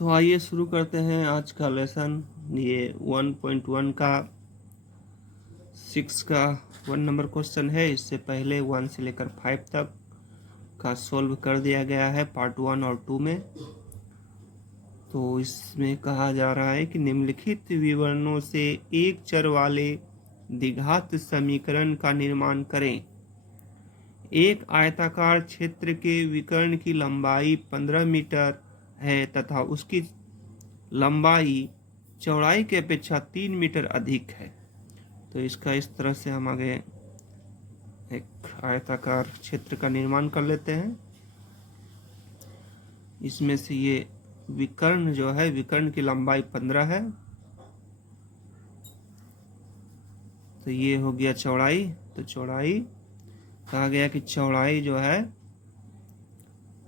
तो आइए शुरू करते हैं आज का लेसन। ये 1.1 का 6 का 1 नंबर क्वेश्चन है। इससे पहले 1 से लेकर 5 तक का सोल्व कर दिया गया है पार्ट 1 और 2 में। तो इसमें कहा जा रहा है कि निम्नलिखित विवरणों से एक चर वाले द्विघात समीकरण का निर्माण करें। एक आयताकार क्षेत्र के विकर्ण की लंबाई 15 मीटर है तथा उसकी लंबाई चौड़ाई की अपेक्षा 3 मीटर अधिक है। तो इसका इस तरह से हम आगे एक आयताकार क्षेत्र का निर्माण कर लेते हैं। इसमें से ये विकर्ण जो है, विकर्ण की लंबाई 15 है, तो ये हो गया चौड़ाई। तो चौड़ाई कहा गया कि चौड़ाई जो है,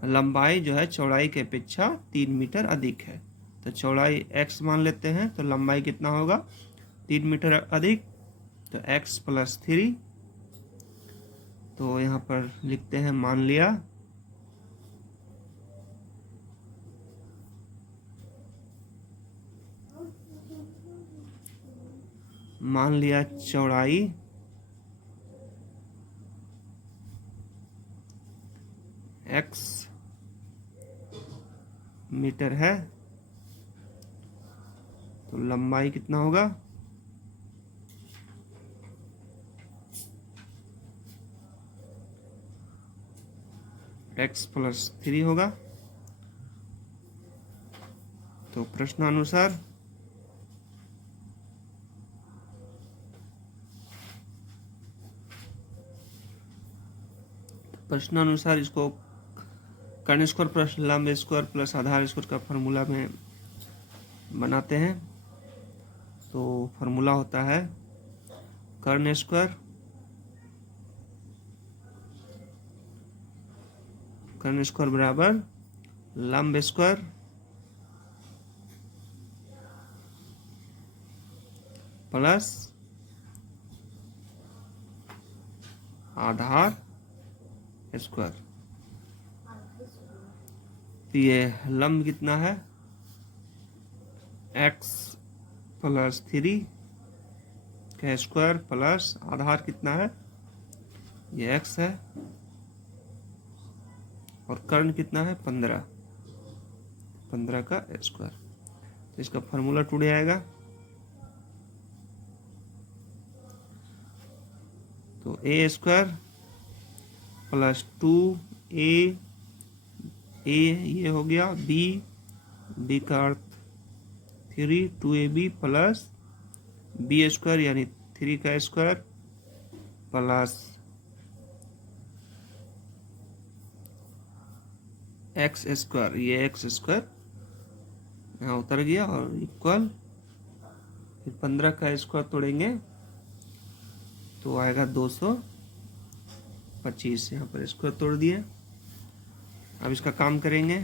लंबाई जो है चौड़ाई की अपेक्षा 3 मीटर अधिक है। तो चौड़ाई x मान लेते हैं, तो लंबाई कितना होगा 3 मीटर अधिक, तो x + 3। तो यहाँ पर लिखते हैं मान लिया चौड़ाई x मीटर है, तो लंबाई कितना होगा x + 3 होगा। तो प्रश्नानुसार इसको कर्ण स्क्वायर प्लस लंब स्क्वायर प्लस आधार स्क्वायर का फॉर्मूला में बनाते हैं। तो फॉर्मूला होता है कर्ण स्क्वायर बराबर लंब स्क्वायर प्लस आधार स्क्वायर। तो ये लंब कितना है x + 3 का स्क्वायर प्लस आधार कितना है, ये x है, और कर्ण कितना है 15 का स्क्वायर। तो इसका फॉर्मूला टूट जाएगा। तो a² + 2a ये हो गया, b का अर्थ 3 2ab प्लस b² यानी 3 का स्क्वायर प्लस x², ये x² यहाँ उतर गया, और इक्वल फिर 15 का स्क्वायर तोड़ेंगे तो आएगा 225। यहाँ पर स्क्वायर तोड़ दिए। अब इसका काम करेंगे,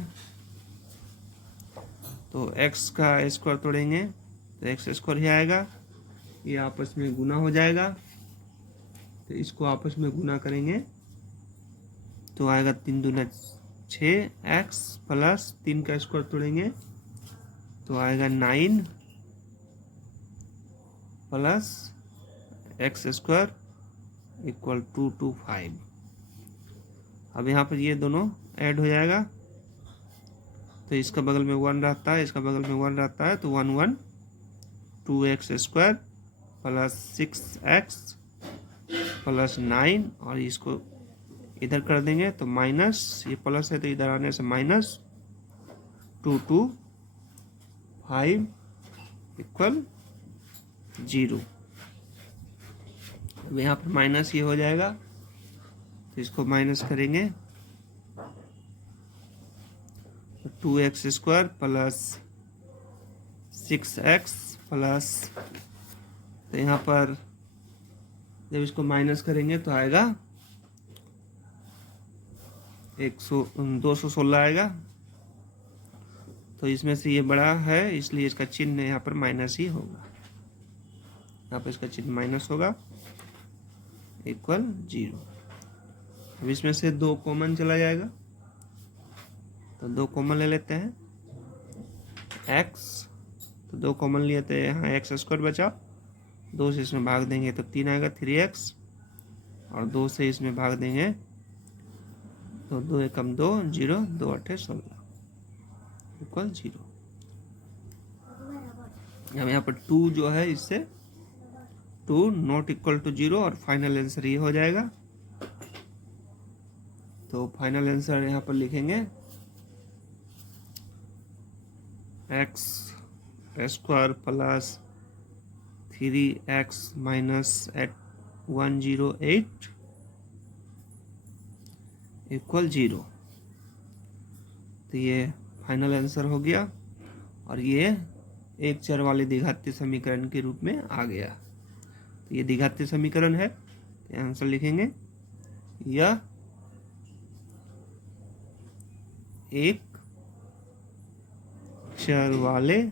तो x का स्क्वायर तोड़ेंगे तो x² ही आएगा, ये आपस में गुना हो जाएगा। तो इसको आपस में गुना करेंगे तो आएगा 3 दूना 6, x प्लस 3 का स्क्वायर तोड़ेंगे तो आएगा 9 प्लस x² = 225। अब यहाँ पर ये दोनों ऐड हो जाएगा, तो इसका बगल में 1 रहता है, इसका बगल में 1 रहता है, तो 1 1 2x² प्लस 6x प्लस 9, और इसको इधर कर देंगे तो माइनस, ये प्लस है तो इधर आने से माइनस 225 = 0। अब यहाँ पर माइनस ये हो जाएगा, तो इसको माइनस करेंगे तो 2x² प्लस 6x प्लस, तो यहाँ पर जब इसको माइनस करेंगे तो आएगा 216 आएगा। तो इसमें से ये बड़ा है, इसलिए इसका चिन्ह यहाँ पर माइनस ही होगा, यहाँ पर इसका चिन्ह माइनस होगा = 0। अब इसमें से 2 कॉमन चला जाएगा, तो 2 कॉमन ले लेते हैं, एक्स, तो 2 कॉमन लिए तो यहाँ एक्स स्क्वायर बचा, 2 से इसमें भाग देंगे तो 3 आएगा 3x, और 2 से इसमें भाग देंगे तो 2 एकम 2 0, 2 8 16 इक्वल 0। अब यहाँ पर 2 जो है इससे 2 नॉट इक्वल टू 0, और फाइनल आंसर ये हो जाएगा। तो फाइनल आंसर यहाँ पर लिखेंगे x square plus 3x minus 108 equal 0। तो ये फाइनल आंसर हो गया, और ये एक चर वाले द्विघातीय समीकरण के रूप में आ गया। तो ये द्विघातीय समीकरण है, तो आंसर लिखेंगे यह एक चर वाले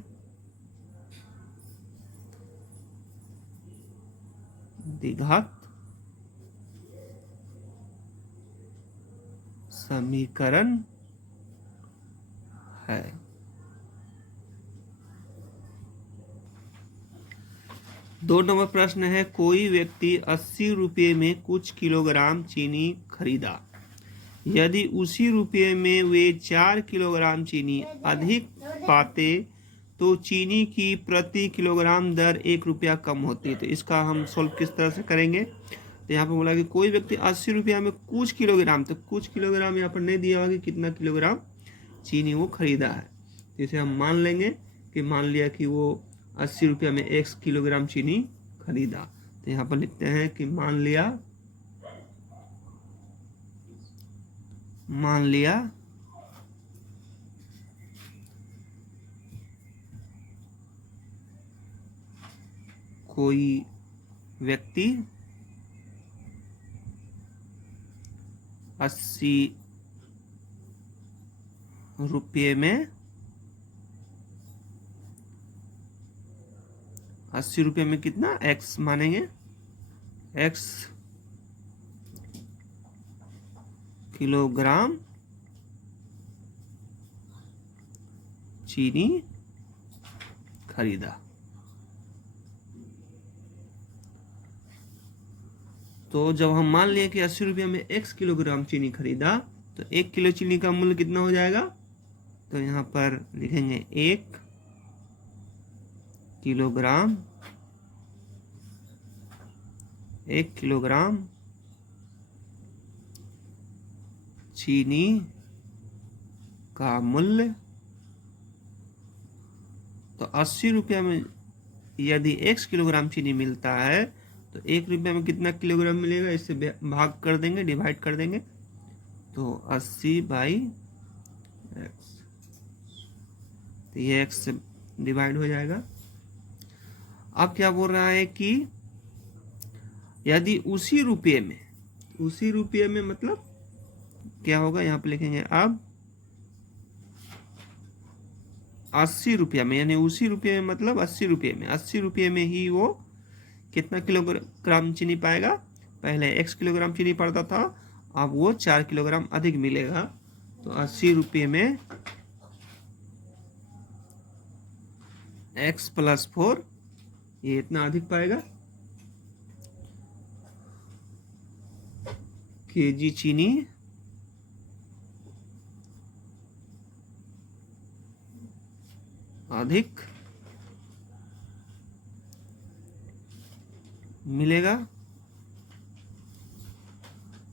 द्विघात समीकरण है। 2 नंबर प्रश्न है, कोई व्यक्ति 80 रुपये में कुछ किलोग्राम चीनी खरीदा, यदि उसी रुपये में वे 4 किलोग्राम चीनी अधिक पाते तो चीनी की प्रति किलोग्राम दर 1 रुपया कम होती। तो इसका हम सोल्व किस तरह से करेंगे, तो यहाँ पर बोला कि कोई व्यक्ति 80 रुपया में कुछ किलोग्राम, तो कुछ किलोग्राम यहाँ पर नहीं दिया होगा कि कितना किलोग्राम चीनी वो खरीदा है। तो इसे हम मान लेंगे कि मान लिया कि वो 80 रुपया में 1 किलोग्राम चीनी खरीदा। तो यहाँ पर लिखते हैं कि मान लिया कोई व्यक्ति 80 रुपये में 80 रुपये में कितना x मानेंगे, x किलोग्राम चीनी खरीदा। तो जब हम मान लिए कि 80 रुपये में x किलोग्राम चीनी खरीदा, तो 1 किलो चीनी का मूल्य कितना हो जाएगा, तो यहाँ पर लिखेंगे 1 किलोग्राम, 1 किलोग्राम चीनी का मूल्य। तो 80 रुपया में यदि 1 किलोग्राम चीनी मिलता है तो 1 रुपये में कितना किलोग्राम मिलेगा, इससे भाग कर देंगे, डिवाइड कर देंगे, तो 80/x, तो ये x से डिवाइड हो जाएगा। अब क्या बोल रहा है कि यदि उसी रुपये में मतलब क्या होगा, यहाँ पे लिखेंगे अब 80 रुपया में, यानी उसी रुपये में मतलब 80 रुपये में ही वो कितना किलोग्राम चीनी पाएगा। पहले x किलोग्राम चीनी पड़ता था, अब वो 4 किलोग्राम अधिक मिलेगा। तो 80 रुपये में x + 4, ये इतना अधिक पाएगा kg चीनी अधिक मिलेगा।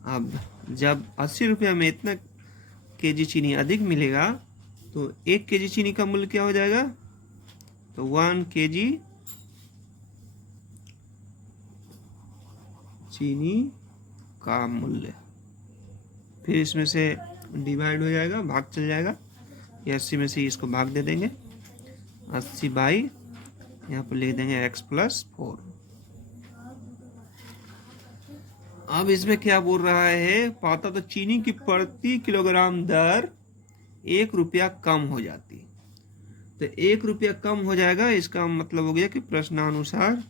अब जब 80 रुपया में इतना केजी चीनी अधिक मिलेगा, तो 1 केजी चीनी का मूल्य क्या हो जाएगा, तो 1 केजी चीनी का मूल्य, फिर इसमें से डिवाइड हो जाएगा, भाग चल जाएगा, ये 80 में से इसको भाग दे देंगे, 80 बाई यहाँ पर लिख देंगे x + 4। अब इसमें क्या बोल रहा है, पाता तो चीनी की प्रति किलोग्राम दर 1 रुपया कम हो जाती, तो 1 रुपया कम हो जाएगा। इसका मतलब हो गया कि प्रश्नानुसार,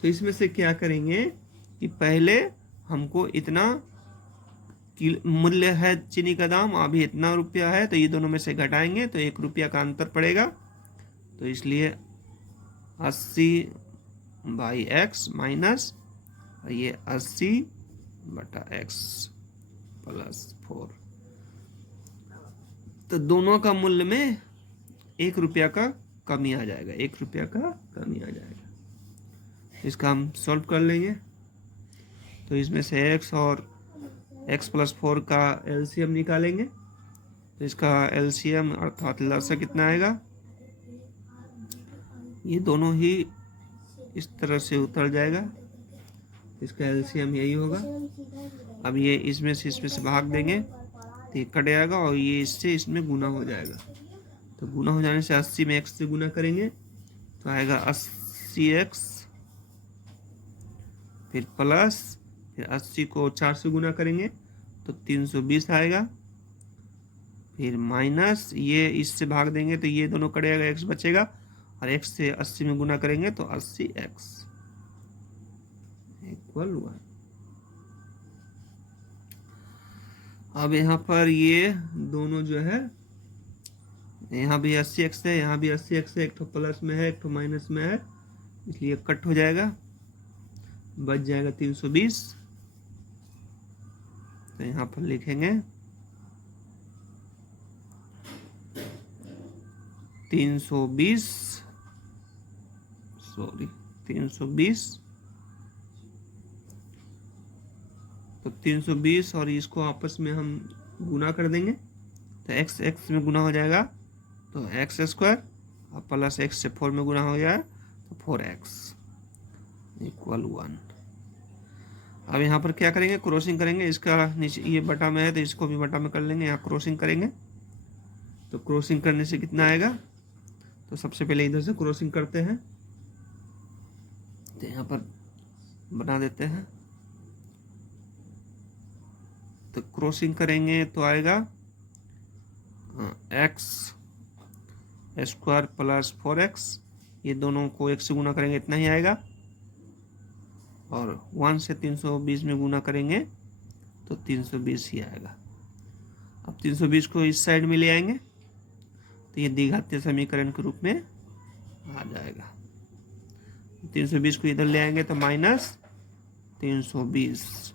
तो इसमें से क्या करेंगे कि पहले हमको इतना मूल्य है चीनी का दाम अभी इतना रुपया है, तो ये दोनों में से घटाएंगे तो 1 रुपया का अंतर पड़ेगा। तो इसलिए 80/x माइनस ये 80/x प्लस 4, तो दोनों का मूल्य में 1 रुपया का कमी आ जाएगा, 1 रुपया का कमी आ जाएगा। इसका हम सॉल्व कर लेंगे। तो इसमें से x और x प्लस 4 का एलसीएम निकालेंगे। तो इसका एलसीएम अर्थात लसा कितना आएगा, ये दोनों ही इस तरह से उतर जाएगा, इसका एलसीएम यही होगा। अब ये इसमें से भाग देंगे तो ये कट जाएगा और ये इससे इसमें गुना हो जाएगा। तो गुना हो जाने से 80 में x से गुना करेंगे तो आएगा 80x, फिर प्लस, फिर 80 को 4 से गुना करेंगे तो 320 आएगा, फिर माइनस ये इससे भाग देंगे तो ये दोनों कट जाएगा, x बचेगा, और x से 80 में गुना करेंगे तो 80x इक्वल 1। अब यहाँ पर ये दोनों जो है, यहाँ भी 80x है, यहाँ भी 80x है, एक तो प्लस में है एक तो माइनस में है, इसलिए कट हो जाएगा, बच जाएगा 320। तो यहाँ पर लिखेंगे 320 तो 320 और इसको आपस में हम गुना कर देंगे तो x x में गुना हो जाएगा तो x स्क्वायर, और प्लस x से 4 में गुना हो जाए तो 4x इक्वल 1। अब यहाँ पर क्या करेंगे, क्रॉसिंग करेंगे, इसका नीचे ये बटा में है तो इसको भी बटा में कर लेंगे, यहाँ क्रॉसिंग करेंगे। तो क्रॉसिंग करने से कितना आएगा, तो सबसे पहले इधर से क्रॉसिंग करते हैं, तो यहाँ पर बना देते हैं। तो क्रॉसिंग करेंगे तो आएगा x स्क्वायर प्लस 4x, ये दोनों को 1 से गुना करेंगे इतना ही आएगा, और 1 से 320 में गुना करेंगे तो 320 ही आएगा। अब 320 को इस साइड में ले आएंगे तो ये द्विघातीय समीकरण के रूप में आ जाएगा। 320 को इधर ले आएंगे तो माइनस 320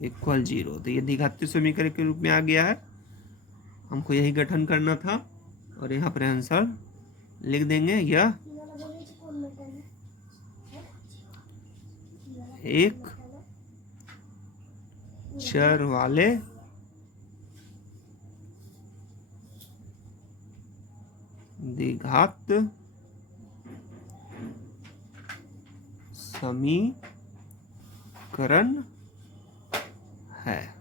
इक्वल 0। तो ये द्विघातीय समीकरण के रूप में आ गया है, हमको यही गठन करना था और यहाँ पर आंसर लिख देंगे। यह एक चर वाले द्विघात समीकरण है।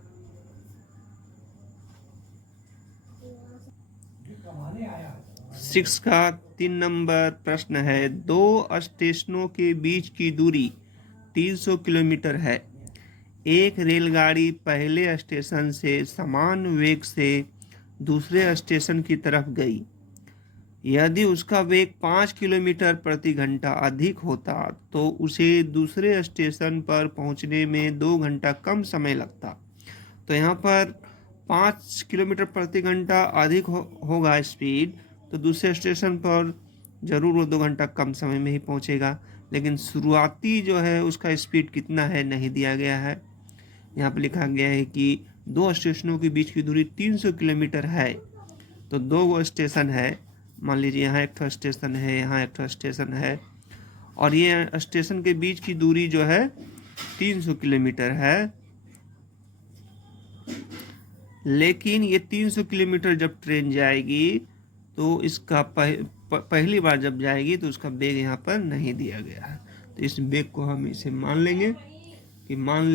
6 का 3 नंबर प्रश्न है, 2 स्टेशनों के बीच की दूरी 300 किलोमीटर है। एक रेलगाड़ी पहले स्टेशन से समान वेग से दूसरे स्टेशन की तरफ गई। यदि उसका वेग 5 किलोमीटर प्रति घंटा अधिक होता तो उसे दूसरे स्टेशन पर पहुंचने में 2 घंटा कम समय लगता। तो यहाँ पर 5 किलोमीटर प्रति घंटा अधिक होगा स्पीड, तो दूसरे स्टेशन पर जरूर वो 2 घंटा कम समय में ही पहुंचेगा, लेकिन शुरुआती जो है उसका स्पीड कितना है नहीं दिया गया है। यहाँ पर लिखा गया है कि 2 स्टेशनों के बीच की दूरी 300 किलोमीटर है। तो 2 स्टेशन है, मान लीजिए यहाँ एक ठो स्टेशन है, यहाँ एक ठो स्टेशन है, और ये स्टेशन के बीच की दूरी जो है 300 किलोमीटर है। लेकिन ये 300 किलोमीटर जब ट्रेन जाएगी तो इसका पहली बार जब जाएगी तो उसका वेग यहाँ पर नहीं दिया गया है। तो इस वेग को हम इसे मान लेंगे कि मान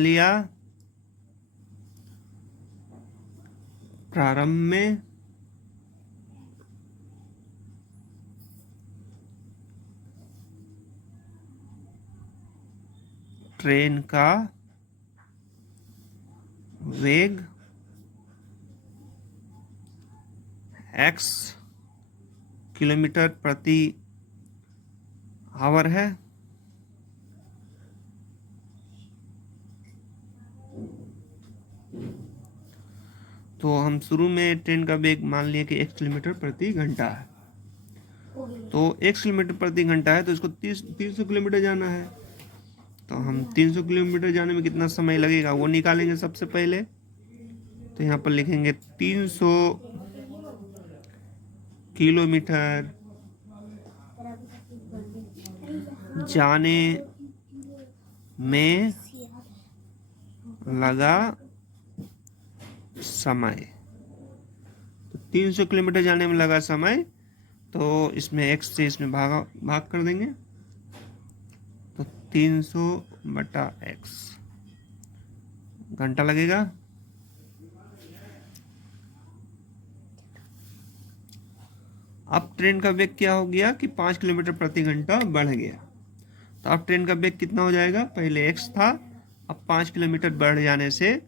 लिया प्रारंभ में ट्रेन का वेग x किलोमीटर प्रति आवर है, तो हम शुरू में ट्रेन का वेग मान लिया कि 1 किलोमीटर प्रति घंटा है, तो 1 किलोमीटर प्रति घंटा है तो इसको 300 किलोमीटर जाना है। तो हम 300 किलोमीटर जाने में कितना समय लगेगा वो निकालेंगे सबसे पहले। तो यहाँ पर लिखेंगे 300 किलोमीटर जाने में लगा समय। तो 300 किलोमीटर जाने में लगा समय, तो इसमें x से इसमें भाग कर देंगे, तो 300/x घंटा लगेगा। अब ट्रेन का वेग क्या हो गया कि 5 किलोमीटर प्रति घंटा बढ़ गया। तो अब ट्रेन का वेग कितना हो जाएगा, पहले x था, अब 5 किलोमीटर बढ़ जाने से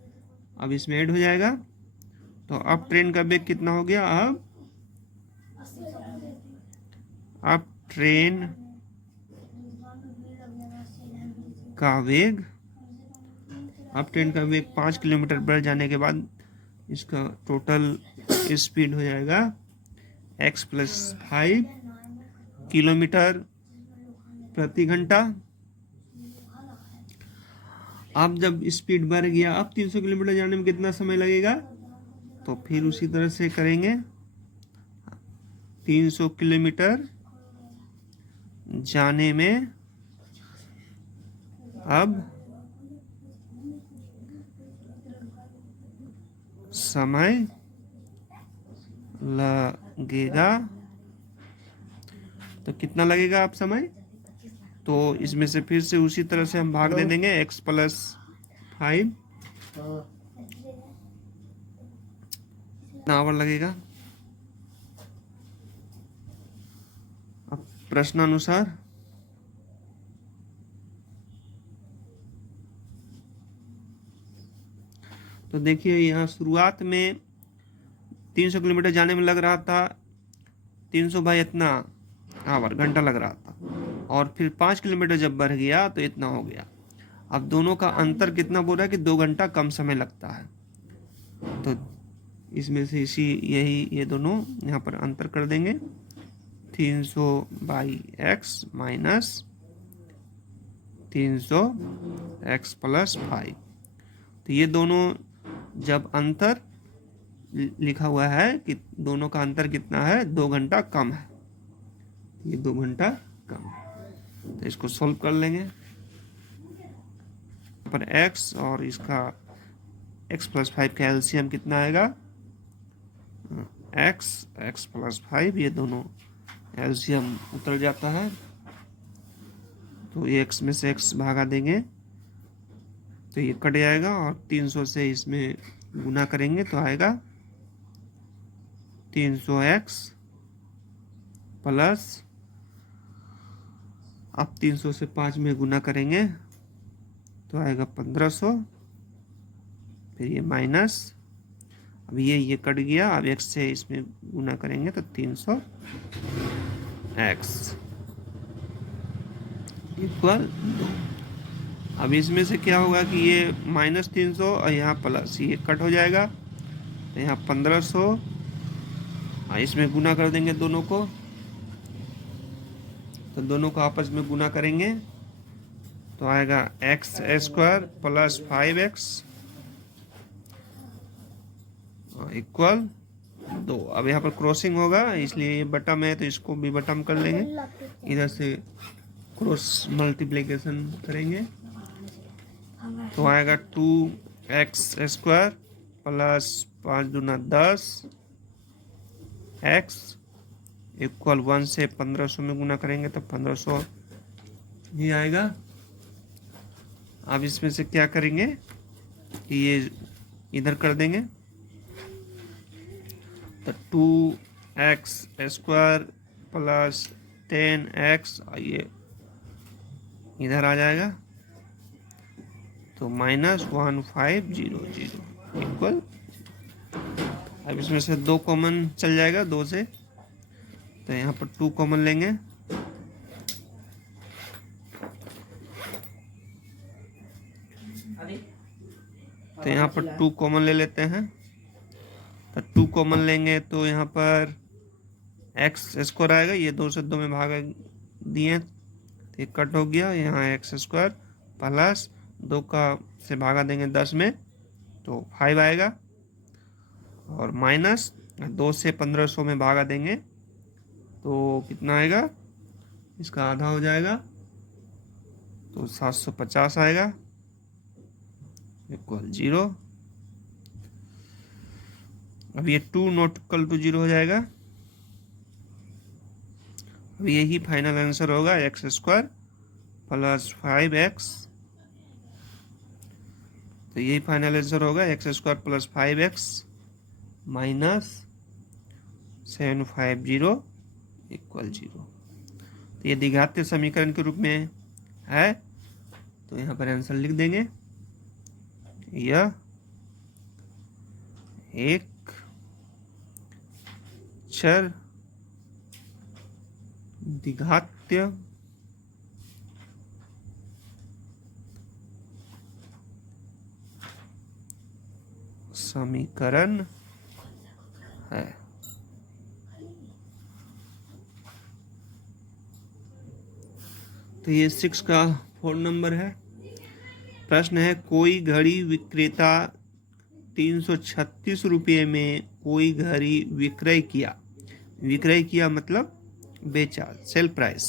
अब इसमें ऐड हो जाएगा। तो अब ट्रेन का वेग कितना हो गया, अब ट्रेन का वेग, अब ट्रेन का वेग 5 किलोमीटर बढ़ जाने के बाद इसका टोटल स्पीड हो जाएगा x + 5 किलोमीटर प्रति घंटा। अब जब स्पीड बढ़ गया, अब 300 किलोमीटर जाने में कितना समय लगेगा, तो फिर उसी तरह से करेंगे। 300 किलोमीटर जाने में अब समय लगेगा, तो कितना लगेगा अब समय, तो इसमें से फिर से उसी तरह से हम भाग दे देंगे x + 5 आवर लगेगा। अब प्रश्न अनुसार तो देखिए यहाँ शुरुआत में 300 किलोमीटर जाने में लग रहा था 300 बाई इतना आवर घंटा लग रहा था, और फिर 5 किलोमीटर जब बढ़ गया तो इतना हो गया। अब दोनों का अंतर कितना बोल रहा है कि 2 घंटा कम समय लगता है। तो इसमें से ये दोनों यहाँ पर अंतर कर देंगे, 300/x - 300x + 5। तो ये दोनों जब अंतर लिखा हुआ है कि दोनों का अंतर कितना है, 2 घंटा कम है, ये 2 घंटा कम है। तो इसको सोल्व कर लेंगे। पर x और इसका x + 5 का एलसीएम कितना आएगा, x + 5, ये दोनों एलसीएम उतर जाता है, तो ये x में से x भागा देंगे तो ये कट जाएगा, और 300 से इसमें गुना करेंगे तो आएगा 300x प्लस, अब 300 से 5 में गुना करेंगे तो आएगा 1500, फिर ये माइनस, अब ये कट गया, अब x से इसमें गुना करेंगे तो 300x = 2। अब इसमें से क्या होगा कि ये -300 और यहाँ प्लस, ये कट हो जाएगा, तो यहाँ 1500, इसमें गुना कर देंगे दोनों को, तो दोनों को आपस में गुना करेंगे तो आएगा x² + 5x = 2। अब यहाँ पर क्रॉसिंग होगा, इसलिए ये बटम है तो इसको भी बटम कर लेंगे, इधर से क्रॉस मल्टीप्लिकेशन करेंगे तो आएगा 2x² + 5 दूना 10 x = 1 से 1500 में गुना करेंगे तो 1500 ही आएगा। अब इसमें से क्या करेंगे कि ये इधर कर देंगे, तो 2x² + 10x, ये इधर आ जाएगा, तो -1500 इक्वल। अब इसमें से 2 कॉमन चल जाएगा 2 से, तो यहाँ पर 2 कॉमन लेंगे, तो यहाँ पर 2 कॉमन ले लेते हैं, तो 2 कॉमन लेंगे तो यहाँ पर एक्स स्क्वायर आएगा, ये 2 से 2 में भाग दिए तो ये कट हो गया, यहाँ एक्स स्क्वायर प्लस 2 का से भागा देंगे 10 में तो 5 आएगा, और माइनस 2 से 1500 में भागा देंगे तो कितना आएगा, इसका आधा हो जाएगा तो 750 आएगा इक्वल 0। अब ये 2 नॉट इक्वल टू 0 हो जाएगा। अब यही फाइनल आंसर होगा, एक्स स्क्वायर प्लस 5x, तो यही फाइनल आंसर होगा x square plus 5x minus 750 equal 0। तो ये द्विघातीय समीकरण के रूप में है, तो यहाँ पर आंसर लिख देंगे, यह एक चर द्विघातीय समीकरण है। तो ये 6 का 4 नंबर है। प्रश्न है, कोई घड़ी विक्रेता 336 रुपये में कोई घड़ी विक्रय किया मतलब बेचा, सेल प्राइस।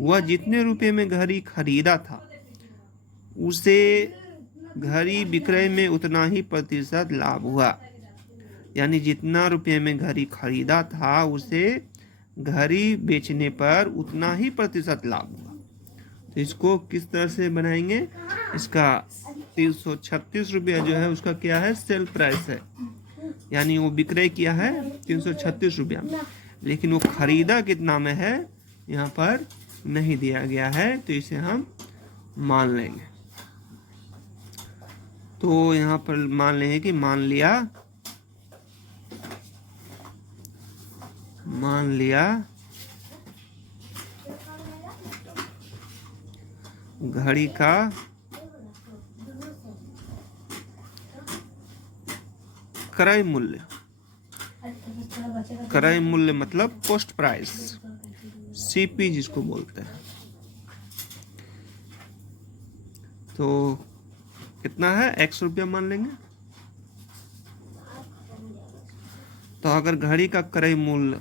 वह जितने रुपये में घड़ी खरीदा था उसे घड़ी विक्रय में उतना ही प्रतिशत लाभ हुआ, यानी जितना रुपये में घड़ी खरीदा था उसे घड़ी बेचने पर उतना ही प्रतिशत लाभ हुआ। तो इसको किस तरह से बनाएंगे, इसका 336 रुपया जो है उसका क्या है, सेल प्राइस है, यानी वो विक्रय किया है 336 रुपया में, लेकिन वो खरीदा कितना में है यहाँ पर नहीं दिया गया है, तो इसे हम मान लेंगे। तो यहाँ पर मान लेंगे कि मान लिया घड़ी का क्रय मूल्य मतलब कॉस्ट प्राइस, सीपी जिसको बोलते हैं, तो कितना है, x रुपया मान लेंगे। तो अगर घड़ी का क्रय मूल्य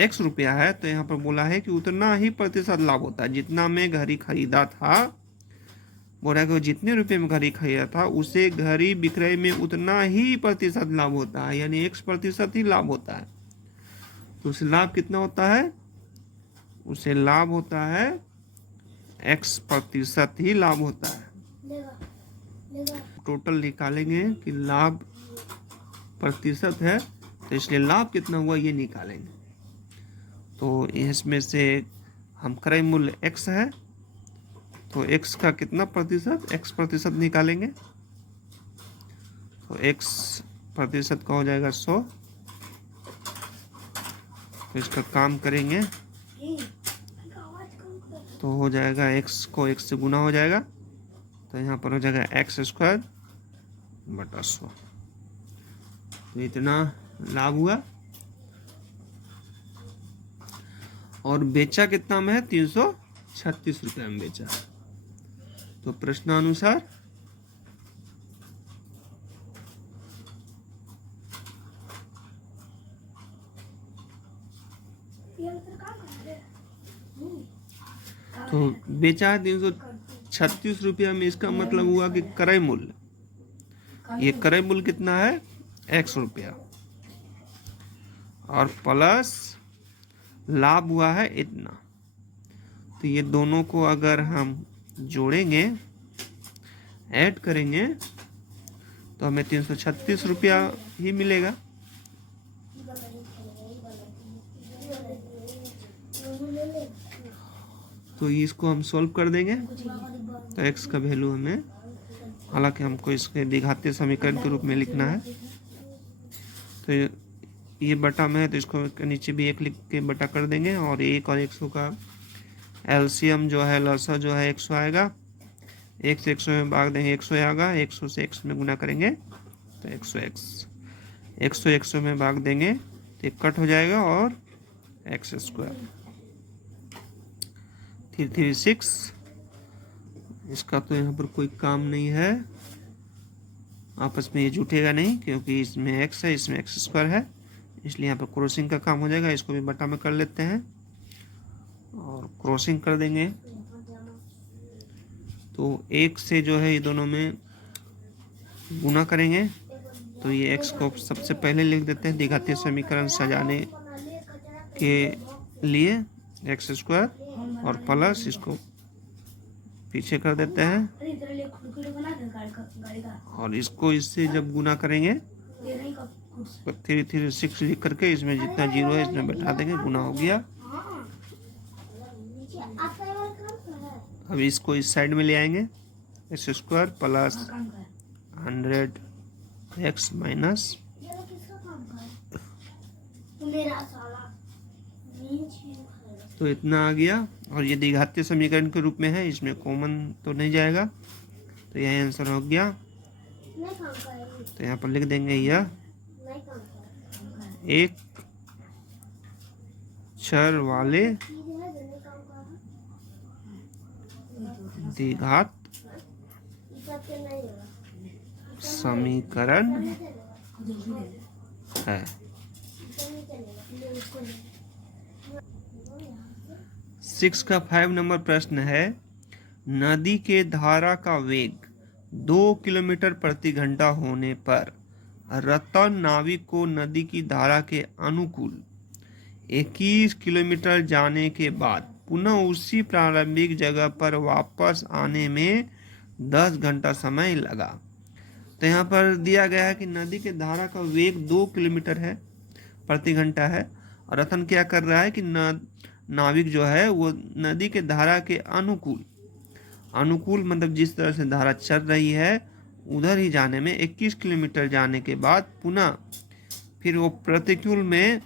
x रुपया है तो यहाँ पर बोला है कि उतना ही प्रतिशत लाभ होता है, जितना में घड़ी खरीदा था, बोल रहा है कि जितने रुपए में घड़ी खरीदा था उसे घड़ी विक्रय में उतना ही प्रतिशत लाभ होता है, यानी 1% ही लाभ होता है। तो उसे लाभ कितना होता है, उसे लाभ होता है 1% ही लाभ होता है। टोटल निकालेंगे कि लाभ प्रतिशत है, तो इसलिए लाभ कितना हुआ ये निकालेंगे। तो इसमें से हम क्रय मूल्य x है, तो x का कितना प्रतिशत, x प्रतिशत निकालेंगे, तो x प्रतिशत का हो जाएगा 100। तो इसका काम करेंगे तो हो जाएगा x को x से गुना हो जाएगा, तो यहाँ पर हो जाएगा x स्क्वायर बटा 100। तो इतना लाभ हुआ, और बेचा कितना में है, 336 रुपये में बेचा। तो प्रश्नानुसार तो बेचा है 336 रुपया में, इसका मतलब हुआ कि क्रय मूल्य, ये क्रय मूल्य कितना है, x रुपया, और प्लस लाभ हुआ है इतना। तो ये दोनों को अगर हम जोड़ेंगे, ऐड करेंगे, तो हमें 336 रुपया ही मिलेगा। तो इसको हम सॉल्व कर देंगे, तो x का वैल्यू हमें, हालांकि हमको इसके द्विघातीय समीकरण के रूप में लिखना है, तो ये बटा में है तो इसको नीचे भी 1 लिख के बटा कर देंगे, और 1 और 100 का एलसीएम जो है, लसा जो है 100 आएगा, 1 से 100 में भाग देंगे 100 आएगा, 100 से x में गुना करेंगे तो 100x, 100 में भाग देंगे तो एक कट हो जाएगा और एक्स स्क्वायर 336। इसका तो यहाँ पर कोई काम नहीं है, आपस में ये जुटेगा नहीं क्योंकि इसमें एक्स है इसमें एक्स स्क्वायर है, इसलिए यहाँ पर क्रॉसिंग का काम हो जाएगा। इसको भी बटा में कर लेते हैं और क्रॉसिंग कर देंगे। तो एक से जो है ये दोनों में गुना करेंगे तो ये x को सबसे पहले लिख देते हैं द्विघातीय समीकरण सजाने के लिए एक्स स्क्वायर और प्लस इसको पीछे कर देते हैं और इसको इससे जब गुना करेंगे तो 336 लिख करके इसमें जितना जीरो है इसमें बैठा देंगे, गुना हो गया। अब इसको इस साइड में ले आएंगे, x square plus 100x minus तो इतना आ गया और ये द्विघातीय समीकरण के रूप में है, इसमें कॉमन तो नहीं जाएगा तो यह आंसर हो गया। तो यहाँ पर लिख देंगे यह एक चर वाले द्विघात समीकरण है। 6 का 5 नंबर प्रश्न है, नदी के धारा का वेग 2 किलोमीटर प्रति घंटा होने पर रतन नाविक को नदी की धारा के अनुकूल 21 किलोमीटर जाने के बाद पुनः उसी प्रारंभिक जगह पर वापस आने में 10 घंटा समय लगा। तो यहाँ पर दिया गया है कि नदी के धारा का वेग 2 किलोमीटर है प्रति घंटा है और रतन क्या कर रहा है कि नाविक जो है वो नदी के धारा के अनुकूल मतलब जिस तरह से धारा चल रही है उधर ही जाने में 21 किलोमीटर जाने के बाद पुनः फिर वो प्रतिकूल में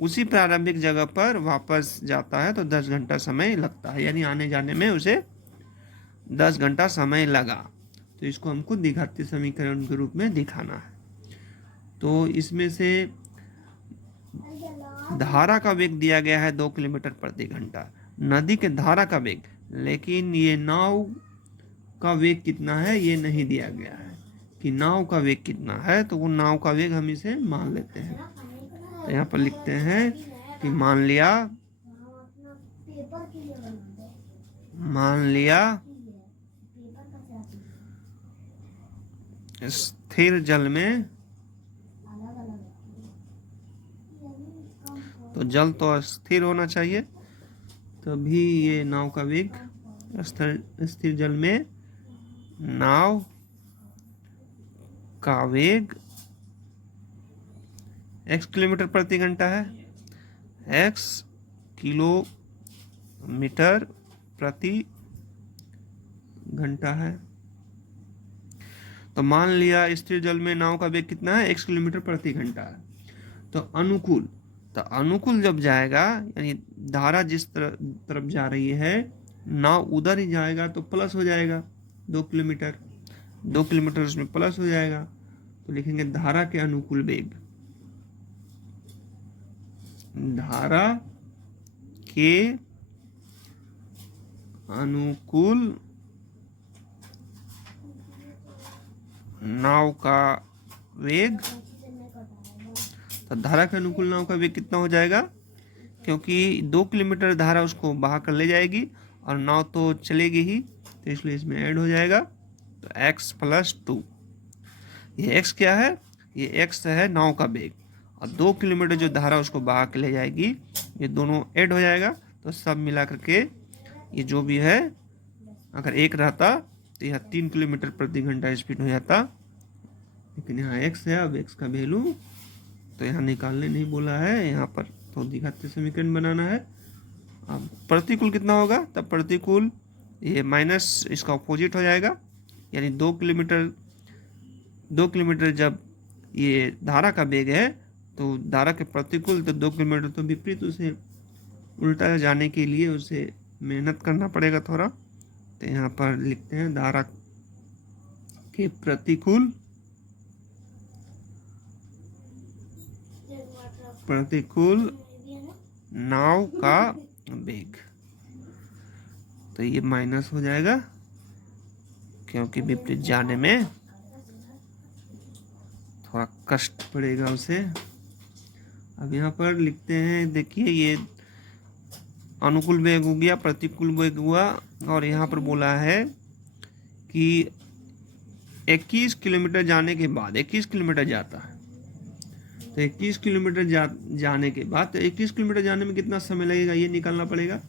उसी प्रारंभिक जगह पर वापस जाता है तो 10 घंटा समय लगता है, यानी आने जाने में उसे 10 घंटा समय लगा। तो इसको हमको द्विघातीय समीकरण के रूप में दिखाना है। तो इसमें से धारा का वेग दिया गया है 2 किलोमीटर प्रति घंटा, नदी के धारा का वेग, लेकिन ये नाव का वेग कितना है ये नहीं दिया गया है कि नाव का वेग कितना है, तो वो नाव का वेग हम इसे मान लेते हैं। तो यहाँ पर लिखते हैं कि मान लिया स्थिर जल में, तो जल तो स्थिर होना चाहिए तभी ये नाव का वेग स्थिर जल में नाव का वेग x किलोमीटर प्रति घंटा है, x किलोमीटर प्रति घंटा है। तो मान लिया स्थिर जल में नाव का वेग कितना है, x किलोमीटर प्रति घंटा है। तो अनुकूल जब जाएगा यानी धारा जिस तरफ जा रही है नाव उधर ही जाएगा तो प्लस हो जाएगा 2 किलोमीटर उसमें प्लस हो जाएगा। तो लिखेंगे धारा के अनुकूल वेग, धारा के अनुकूल नाव का वेग। तो धारा के अनुकूल नाव का वेग कितना हो जाएगा, क्योंकि 2 किलोमीटर धारा उसको बहा कर ले जाएगी और नाव तो चलेगी ही, तो इसलिए इसमें ऐड हो जाएगा। तो x + 2, ये x क्या है, ये x है नाव का वेग और 2 किलोमीटर जो धारा उसको बहा के ले जाएगी, ये दोनों ऐड हो जाएगा। तो सब मिला करके ये जो भी है, अगर 1 रहता तो यह 3 किलोमीटर प्रति घंटा स्पीड हो जाता, लेकिन यहाँ x है। अब x का वैल्यू तो यहाँ निकालने नहीं बोला है, यहाँ पर तो द्विघातीय समीकरण बनाना है। अब प्रतिकूल कितना होगा, तब प्रतिकूल ये माइनस इसका अपोजिट हो जाएगा, यानी 2 किलोमीटर जब ये धारा का वेग है तो धारा के प्रतिकूल, तो 2 किलोमीटर तो विपरीत, उसे उल्टा जाने के लिए उसे मेहनत करना पड़ेगा थोड़ा। तो यहाँ पर लिखते हैं धारा के प्रतिकूल प्रतिकूल नाव का वेग। तो ये माइनस हो जाएगा क्योंकि विपरीत जाने में थोड़ा कष्ट पड़ेगा उसे। अब यहाँ पर लिखते हैं, देखिए ये अनुकूल वेग हो गया, प्रतिकूल वेग हुआ, और यहाँ पर बोला है कि 21 किलोमीटर जाने के बाद, 21 किलोमीटर जाता है, तो 21 किलोमीटर जाने के बाद, तो 21 किलोमीटर जाने में कितना समय लगेगा ये निकालना पड़ेगा।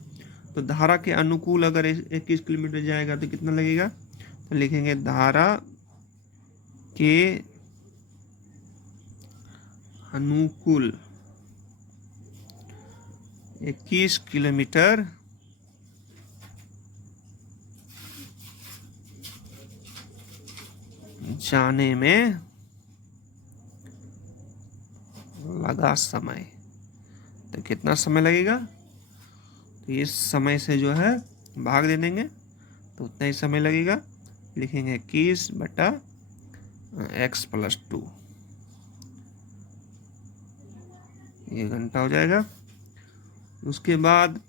तो धारा के अनुकूल अगर 21 किलोमीटर जाएगा तो कितना लगेगा, तो लिखेंगे धारा के अनुकूल 21 किलोमीटर जाने में लगा समय। तो कितना समय लगेगा, तो इस समय से जो है भाग दे देंगे तो उतना ही समय लगेगा। लिखेंगे 21/x+2, ये घंटा हो जाएगा। उसके बाद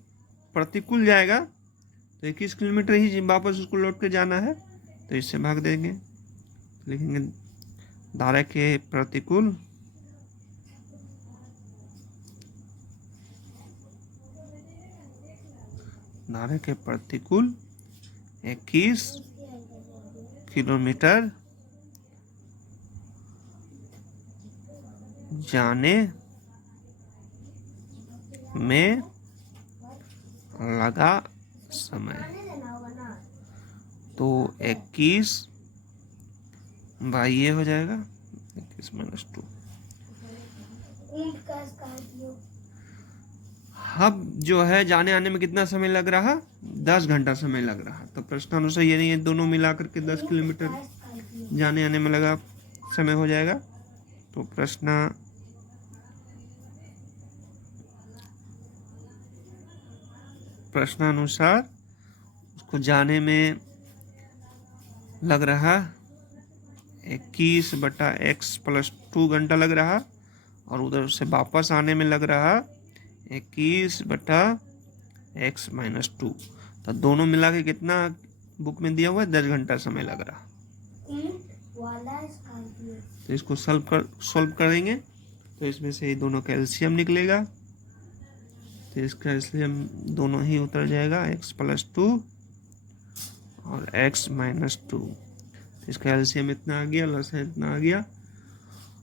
प्रतिकूल जाएगा तो 21 किलोमीटर ही वापस उसको लौट के जाना है, तो इससे भाग देंगे। लिखेंगे धारा के प्रतिकूल धारा के प्रतिकूल 21 किलोमीटर जाने में लगा समय। तो 21 बाई ये हो जाएगा 21-2। अब जो है जाने आने में कितना समय लग रहा, 10 घंटा समय लग रहा। तो प्रश्नानुसार ये दोनों मिलाकर के 10 किलोमीटर जाने आने में लगा समय हो जाएगा। तो प्रश्नानुसार उसको जाने में लग रहा 21/x+2 घंटा लग रहा, और उधर से वापस आने में लग रहा 21/x-2। तो दोनों मिला के कितना बुक में दिया हुआ है, 10 घंटा समय लग रहा। तो इसको सॉल्व करेंगे तो इसमें से ये दोनों का एलसीएम निकलेगा। तो इसका एलसीएम दोनों ही उतर जाएगा, x+2 और x-2। तो इसका एलसीएम इतना आ गया, लसा इतना आ गया।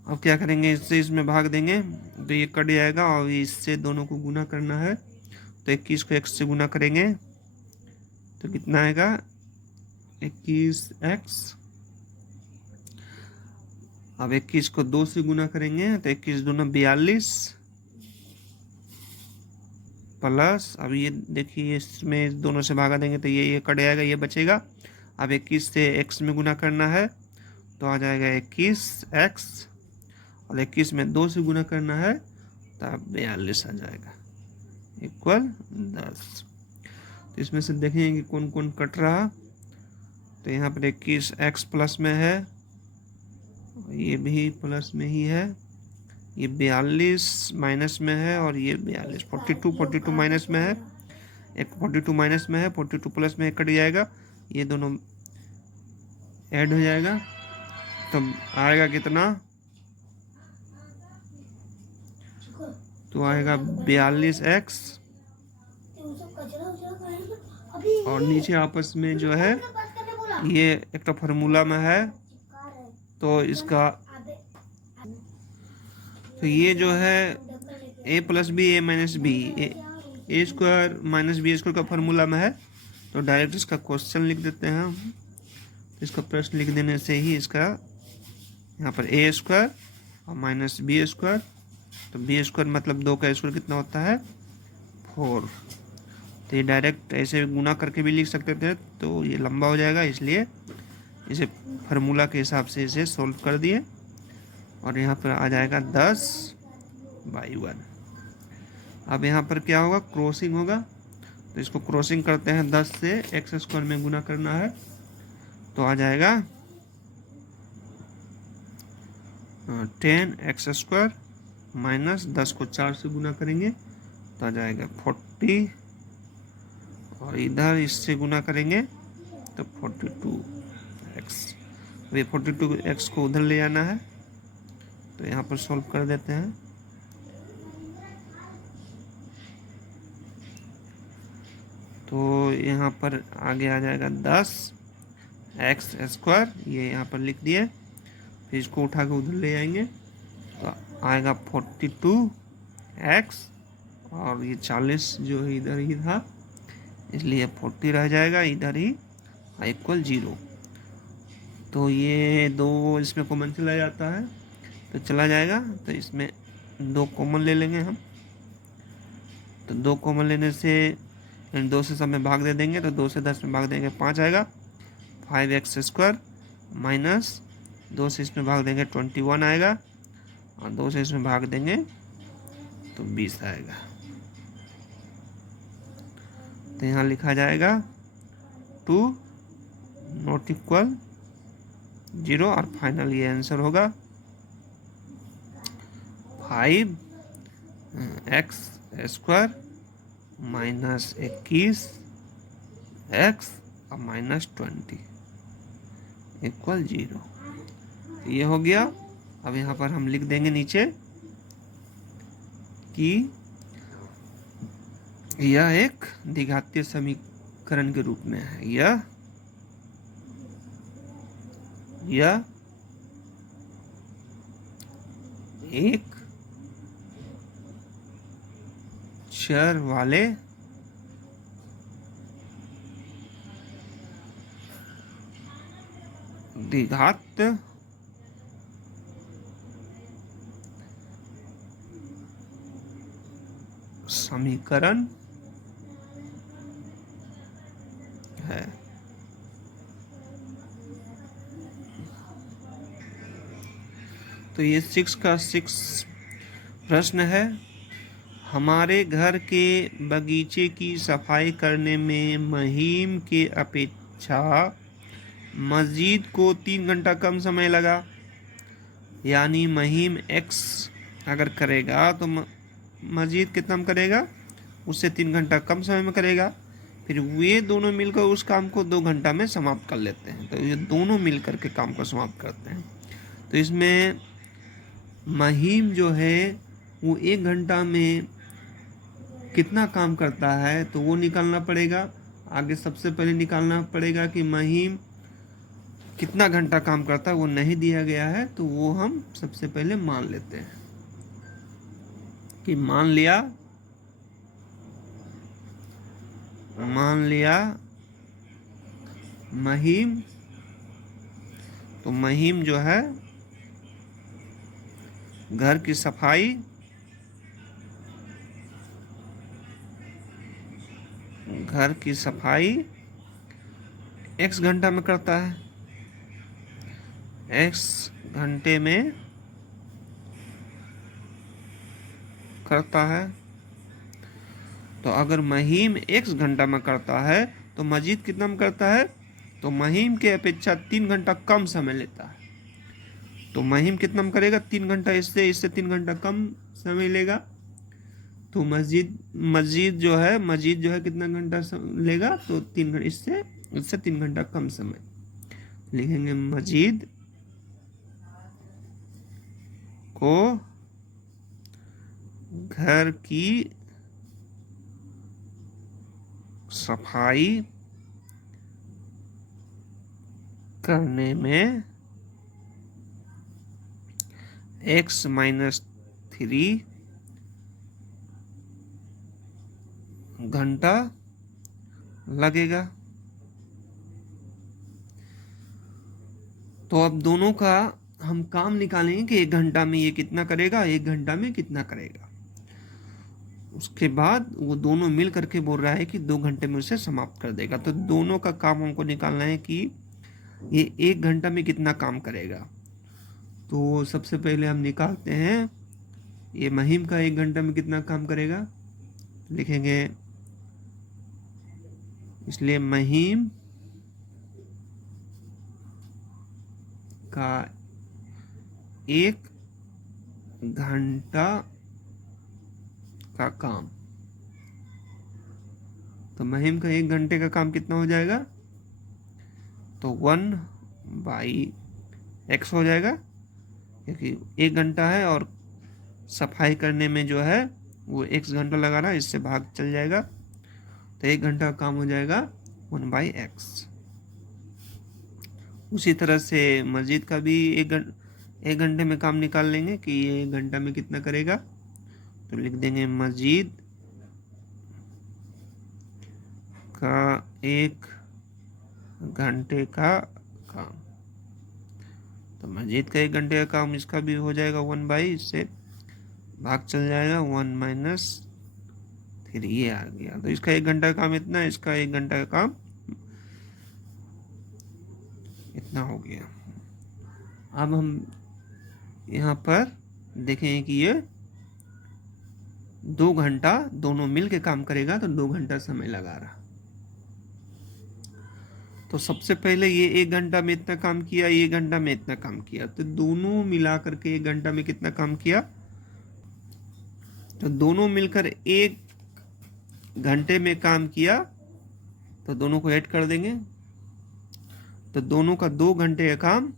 अब क्या करेंगे, इससे इसमें भाग देंगे तो ये कट जाएगा, और इससे दोनों को गुना करना है। तो 21 को x से गुना करेंगे तो कितना आएगा, 21x। अब 21 को 2 से गुना करेंगे तो 21 दूना 42 प्लस, अब ये देखिए इसमें दोनों से भागा देंगे तो ये कट जाएगा, ये बचेगा। अब 21 से x में गुना करना है तो आ जाएगा 21x, और 21 में 2 से गुना करना है तो 42 आ जाएगा इक्वल 10। तो इसमें से देखेंगे कि कौन कौन कट रहा। तो यहाँ पर 21x प्लस में है, ये भी प्लस में ही है, ये 42 माइनस में है, और ये 42 42 माइनस में है, एक 42 माइनस में है, 42 प्लस में कट जाएगा, ये दोनों ऐड हो जाएगा। तब आएगा कितना, तो आएगा 42x, और नीचे आपस में जो है ये एक तो फार्मूला में है, तो इसका तो ये जो है a+b a-b a square minus b square का फार्मूला में है। तो डायरेक्ट इसका क्वेश्चन लिख देते हैं हम। तो इसका प्रश्न लिख देने से ही इसका यहाँ पर a स्क्वायर और माइनस बी स्क्वायर, तो बी स्क्वायर मतलब 2 का स्क्वायर कितना होता है 4। तो ये डायरेक्ट ऐसे गुना करके भी लिख सकते थे, तो ये लंबा हो जाएगा, इसलिए इसे फार्मूला के हिसाब से इसे सोल्व कर दिए, और यहाँ पर आ जाएगा 10/1। अब यहाँ पर क्या होगा, क्रॉसिंग होगा। तो इसको क्रॉसिंग करते हैं, 10 से x स्क्वायर में गुना करना है तो आ जाएगा 10x स्क्वायर माइनस 10 को 4 से गुना करेंगे तो आ जाएगा 40, और इधर इससे गुना करेंगे तो 42x। ये 42x को उधर ले आना है, तो यहाँ पर सॉल्व कर देते हैं। तो यहाँ पर आगे आ जाएगा 10x², ये यहाँ पर लिख दिए। फिर इसको उठा के उधर ले आएंगे तो आएगा 42x, और ये 40 जो है इधर ही था, इसलिए 40 रह जाएगा इधर ही, इक्वल 0। तो ये 2 इसमें कॉमन चला जाता है तो चला जाएगा, तो इसमें 2 कॉमन ले लेंगे हम। तो 2 कॉमन लेने से 2 से सब में भाग दे देंगे, तो 2 से 10 में भाग देंगे 5 आएगा। 5x² माइनस 2 से इसमें भाग देंगे 21 आएगा, और 2 से इसमें भाग देंगे तो 20 आएगा। तो यहाँ लिखा जाएगा 2 नॉट इक्वल 0, और फाइनल ये आंसर होगा 5x² माइनस 21x और माइनस 20 इक्वल 0। ये हो गया। अब यहाँ पर हम लिख देंगे नीचे कि यह एक द्विघातीय समीकरण के रूप में है। यह एक चर वाले द्विघात समीकरण है। तो ये 6 का 6 प्रश्न है। हमारे घर के बगीचे की सफाई करने में महीम के अपेक्षा मस्जिद को 3 घंटा कम समय लगा। यानी महीम x अगर करेगा तो मस्जिद कितना में करेगा, उससे 3 घंटा कम समय में करेगा। फिर वे दोनों मिलकर उस काम को 2 घंटा में समाप्त कर लेते हैं। तो ये दोनों मिलकर के काम को समाप्त करते हैं। तो इसमें महीम जो है वो 1 घंटा में कितना काम करता है तो वो निकालना पड़ेगा। आगे सबसे पहले निकालना पड़ेगा कि महीम कितना घंटा काम करता है, वो नहीं दिया गया है, तो वो हम सबसे पहले मान लेते हैं कि मान लिया महीम, तो महीम जो है घर की सफाई x घंटा में करता है, x घंटे में करता है। तो अगर महीम x घंटा में करता है तो मस्जिद कितना में करता है, तो महीम के अपेक्षा 3 घंटा कम समय लेता है। तो महीम कितना में करेगा, 3 घंटा, इससे 3 घंटा कम समय लेगा। तो मस्जिद जो है कितना घंटा लेगा, तो 3 घंटा, इससे 3 घंटा कम समय। लिखेंगे मस्जिद को घर की सफाई करने में x-3 घंटा लगेगा। तो अब दोनों का हम काम निकालेंगे कि 1 घंटा में ये कितना करेगा, 1 घंटा में कितना करेगा। उसके बाद वो दोनों मिल करके बोल रहा है कि 2 घंटे में उसे समाप्त कर देगा। तो दोनों का काम हमको निकालना है कि ये 1 घंटा में कितना काम करेगा। तो सबसे पहले हम निकालते हैं ये महीम का 1 घंटा में कितना काम करेगा। लिखेंगे, इसलिए महीम का 1 घंटा का काम। तो महिम का 1 घंटे का काम कितना हो जाएगा? तो 1/x हो जाएगा, क्योंकि 1 घंटा है और सफाई करने में जो है वो x घंटा लगा रहा है, इससे भाग चल जाएगा। तो 1 घंटा का काम हो जाएगा 1/x। उसी तरह से मस्जिद का भी 1 घंटे में काम निकाल लेंगे कि ये 1 घंटा में कितना करेगा। तो लिख देंगे मस्जिद का 1 घंटे का काम। तो मस्जिद का 1 घंटे का काम, इसका भी हो जाएगा 1/, इससे भाग चल जाएगा 1 - 3, ये आ गया। तो इसका 1 घंटा का काम इतना है, इसका 1 घंटा का काम इतना हो गया। अब हम यहाँ पर देखें कि ये 2 घंटा दोनों मिल के काम करेगा, तो 2 घंटा समय लगा रहा। तो सबसे पहले ये 1 घंटा में इतना काम किया, ये 1 घंटा में इतना काम किया, तो दोनों मिला करके 1 घंटा में कितना काम किया। तो दोनों मिलकर 1 घंटे में काम किया, तो दोनों को ऐड कर देंगे। तो दोनों का 2 घंटे का काम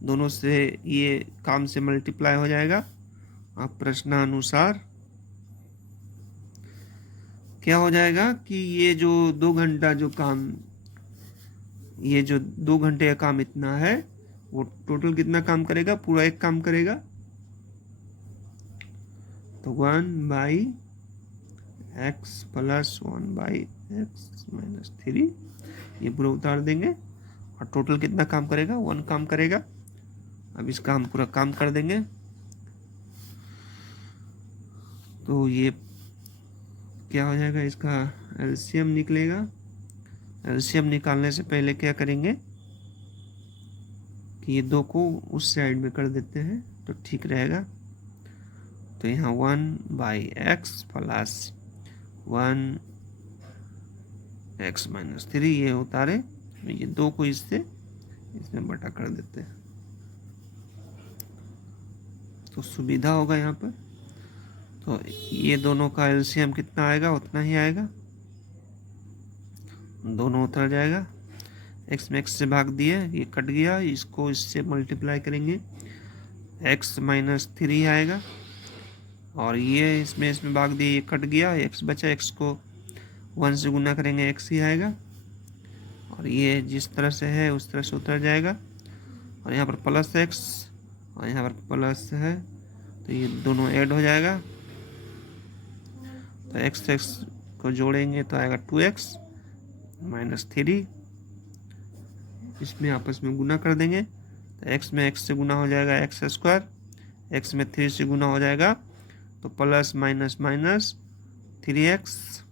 दोनों से ये काम से मल्टीप्लाई हो जाएगा। अब प्रश्नानुसार क्या हो जाएगा कि ये जो 2 घंटा जो काम, ये जो 2 घंटे का काम इतना है, वो टोटल कितना काम करेगा? पूरा 1 काम करेगा। तो 1/x + 1/x - 3 ये पूरा उतार देंगे, और टोटल कितना काम करेगा? 1 काम करेगा। अब इसका हम पूरा काम कर देंगे। तो ये क्या हो जाएगा? इसका एलसीएम निकलेगा। एलसीएम निकालने से पहले क्या करेंगे कि ये 2 को उस साइड में कर देते हैं, तो ठीक रहेगा। तो यहाँ 1/x + 1x - 3 ये उतारे, ये 2 को इसमें बटा कर देते हैं, तो सुविधा होगा यहाँ पर। तो ये दोनों का एलसीएम कितना आएगा? उतना ही आएगा, दोनों उतर जाएगा। x में x से भाग दिए, ये कट गया, इसको इससे मल्टीप्लाई करेंगे, x - 3 आएगा। और ये इसमें भाग दिए, ये कट गया, x बचा, x को 1 से गुना करेंगे, x ही आएगा। और ये जिस तरह से है उस तरह से उतर जाएगा। और यहाँ पर +x और यहाँ पर प्लस है, तो ये दोनों ऐड हो जाएगा। तो x को जोड़ेंगे तो आएगा 2x - 3, इसमें आपस में गुना कर देंगे। तो x में x से गुना हो जाएगा x², x में 3 से गुना हो जाएगा, तो प्लस माइनस माइनस 3x।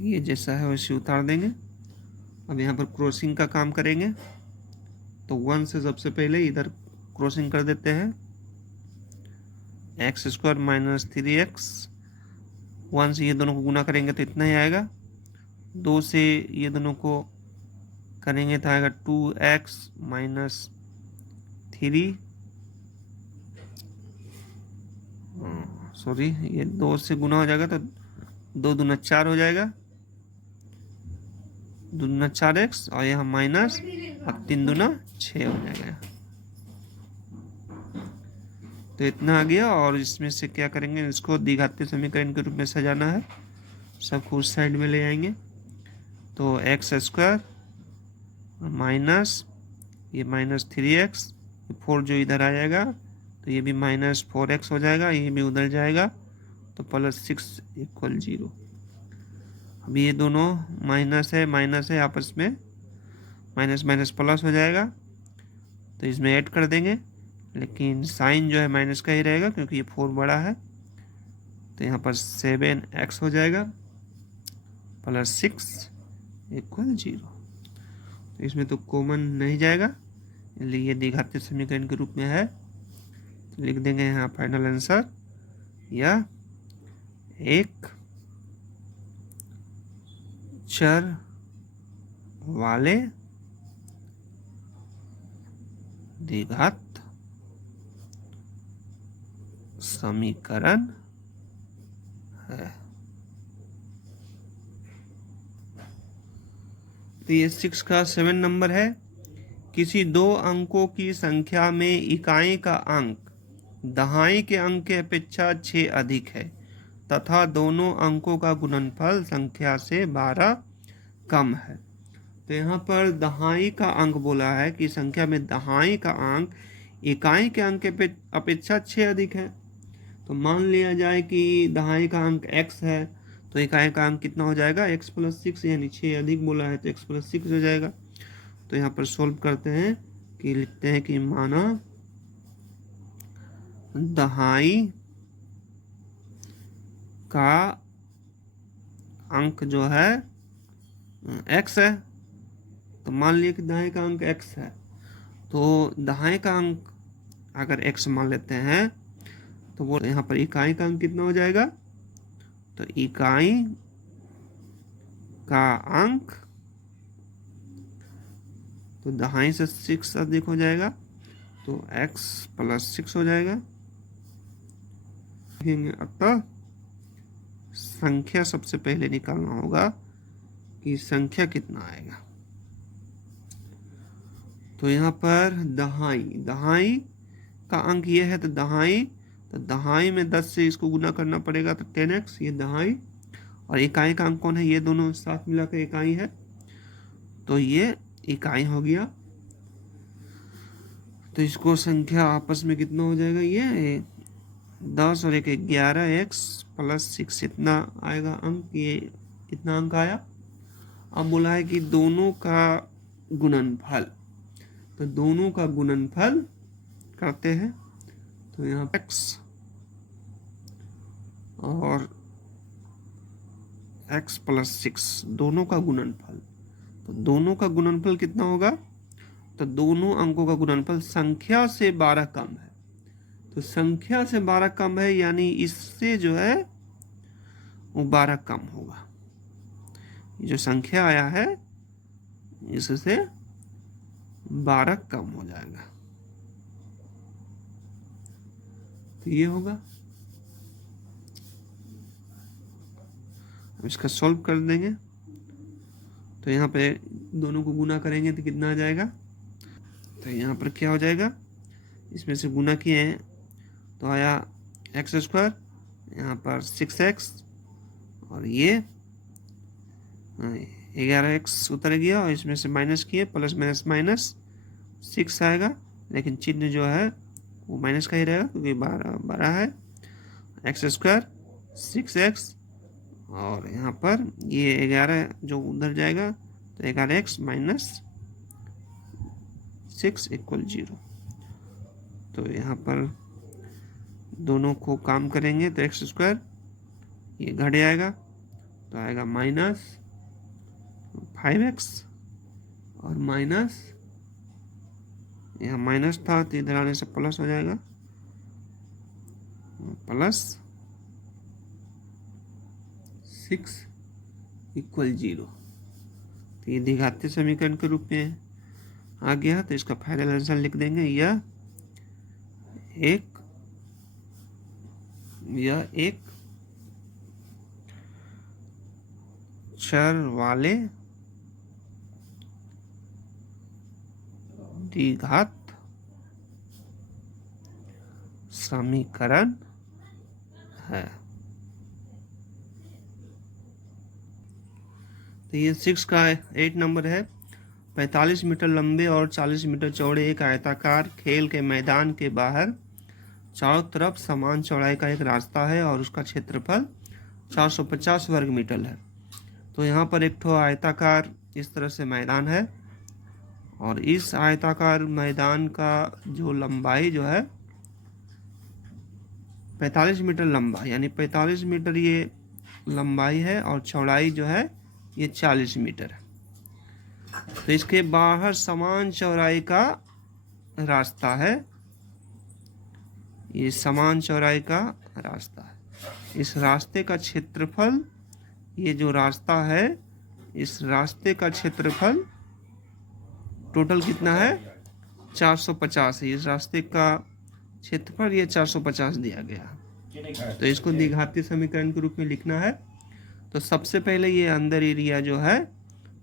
ये जैसा है वैसे उतार देंगे। अब यहाँ पर क्रॉसिंग का काम करेंगे, तो 1 से सबसे पहले इधर क्रॉसिंग कर देते हैं, x² - 3x। 1 से ये दोनों को गुना करेंगे तो इतना ही आएगा। 2 से ये दोनों को करेंगे तो आएगा 2x - 3, सॉरी ये 2 से गुना हो जाएगा तो 2 दूना 4 हो जाएगा, 2 दूना 4x, और यहाँ माइनस, और 3 दूना 6 हो जाएगा। तो इतना आ गया। और इसमें से क्या करेंगे, इसको द्विघातीय समीकरण के रूप में सजाना है, सबको उस साइड में ले आएंगे। तो x² माइनस ये -3x, 4 जो इधर आ जाएगा, तो ये भी -4x हो जाएगा, ये भी उधर जाएगा, तो +6 = 0। अब ये दोनों माइनस है आपस में, माइनस माइनस प्लस हो जाएगा, तो इसमें ऐड कर देंगे, लेकिन साइन जो है माइनस का ही रहेगा क्योंकि ये 4 बड़ा है। तो यहाँ पर 7x हो जाएगा +6 = 0। तो इसमें तो कॉमन नहीं जाएगा, इसलिए ये द्विघातीय समीकरण के रूप में है। तो लिख देंगे यहाँ फाइनल आंसर, या एक चर वाले द्विघात समीकरण है। तो ये 6 का 7 नंबर है। किसी दो अंकों की संख्या में इकाई का अंक दहाई के अंक की अपेक्षा 6 अधिक है तथा दोनों अंकों का गुणनफल संख्या से 12 कम है। तो यहाँ पर दहाई का अंक बोला है कि संख्या में दहाई का अंक इकाई के अंक के अपेक्षा 6 अधिक है। तो मान लिया जाए कि दहाई का अंक x है, तो इकाई का अंक कितना हो जाएगा, x + 6, यानी 6 अधिक बोला है तो x + 6 हो जाएगा। तो यहाँ पर सोल्व करते हैं कि लिखते हैं कि माना दहाई का अंक जो है x है, तो मान लिया कि दहाई का अंक x है, तो दहाई का अंक अगर x मान लेते हैं तो वो यहाँ पर इकाई का अंक कितना हो जाएगा, तो इकाई का अंक तो दहाई से 6 अधिक हो जाएगा तो x + 6 हो जाएगा। अतः संख्या सबसे पहले निकालना होगा कि संख्या कितना आएगा। तो यहाँ पर दहाई का अंक ये है, तो दहाई में 10 से इसको गुना करना पड़ेगा तो 10x, ये दहाई, और इकाई का अंक कौन है, ये दोनों साथ मिलाकर इकाई है, तो ये इकाई हो गया। तो इसको संख्या आपस में कितना हो जाएगा, ये 10 और 1 11x + 6 इतना आएगा अंक, ये इतना अंक आया। अब बोला है कि दोनों का गुणनफल, तो दोनों का गुणनफल करते हैं। तो यहाँ x और x + 6 दोनों का गुणनफल, तो दोनों का गुणनफल कितना होगा, तो दोनों अंकों का गुणनफल संख्या से 12 कम है। तो संख्या से 12 कम है यानी इससे जो है वो 12 कम होगा। ये जो संख्या आया है इससे 12 कम हो जाएगा, तो ये होगा। अब इसका सॉल्व कर देंगे, तो यहाँ पे दोनों को गुना करेंगे तो कितना आ जाएगा, तो यहाँ पर क्या हो जाएगा, इसमें से गुना किए हैं तो आया x², यहाँ पर 6x, और ये 11x उतर गया, और इसमें से माइनस किए, प्लस माइनस 6 आएगा, लेकिन चिन्ह जो है वो माइनस का ही रहेगा क्योंकि 12 है। x² 6x, और यहाँ पर ये 11 जो उधर जाएगा तो 11x - 6 = 0। तो यहाँ पर दोनों को काम करेंगे तो x² ये घट जाएगा तो आएगा -5x, और माइनस यहाँ माइनस था तो इधर आने से प्लस हो जाएगा, +6 = 0। तो ये द्विघातीय समीकरण के रूप में आ गया। तो इसका फाइनल आंसर लिख देंगे, यह एक चर वाले द्विघात समीकरण है। तो ये 6 का 8 नंबर है। 45 मीटर लंबे और 40 मीटर चौड़े एक आयताकार खेल के मैदान के बाहर चारों तरफ समान चौड़ाई का एक रास्ता है और उसका क्षेत्रफल 450 वर्ग मीटर है। तो यहाँ पर एक ठो आयताकार इस तरह से मैदान है, और इस आयताकार मैदान का जो लंबाई जो है 45 मीटर लंबा, यानी 45 मीटर ये लंबाई है, और चौड़ाई जो है ये 40 मीटर है। तो इसके बाहर समान चौड़ाई का रास्ता है, ये समान चौड़ाई का रास्ता है। इस रास्ते का क्षेत्रफल, ये जो रास्ता है इस रास्ते का क्षेत्रफल टोटल कितना है 450 है इस रास्ते का क्षेत्रफल, ये 450 दिया गया। तो इसको द्विघातीय समीकरण के रूप में लिखना है। तो सबसे पहले ये अंदर एरिया जो है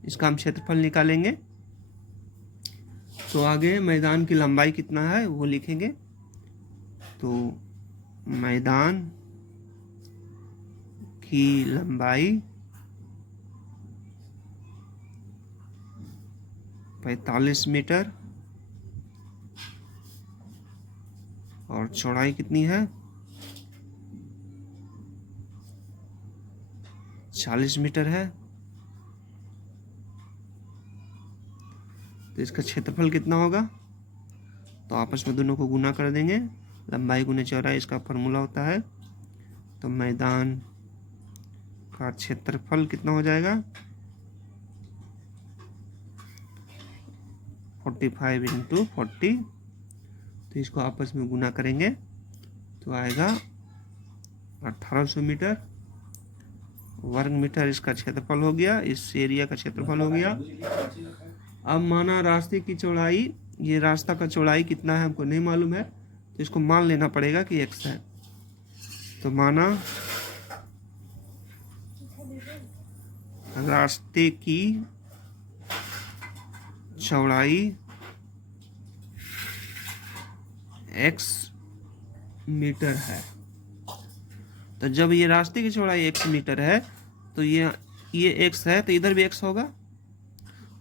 इसका हम क्षेत्रफल निकालेंगे। तो आगे मैदान की लंबाई कितना है वो लिखेंगे। तो मैदान की लंबाई 45 मीटर और चौड़ाई कितनी है 40 मीटर है। तो इसका क्षेत्रफल कितना होगा, तो आपस में दोनों को गुना कर देंगे। लंबाई गुने चौड़ाई इसका फॉर्मूला होता है। तो मैदान का क्षेत्रफल कितना हो जाएगा 45 × 40। तो इसको आपस में गुना करेंगे तो आएगा 1800 मीटर वर्ग मीटर इसका क्षेत्रफल हो गया, इस एरिया का क्षेत्रफल हो गया। अब माना रास्ते की चौड़ाई, ये रास्ता का चौड़ाई कितना है हमको नहीं मालूम है, तो इसको मान लेना पड़ेगा कि x है। तो माना रास्ते की चौड़ाई x मीटर है। तो जब ये रास्ते की चौड़ाई x मीटर है तो ये x है, तो इधर भी x होगा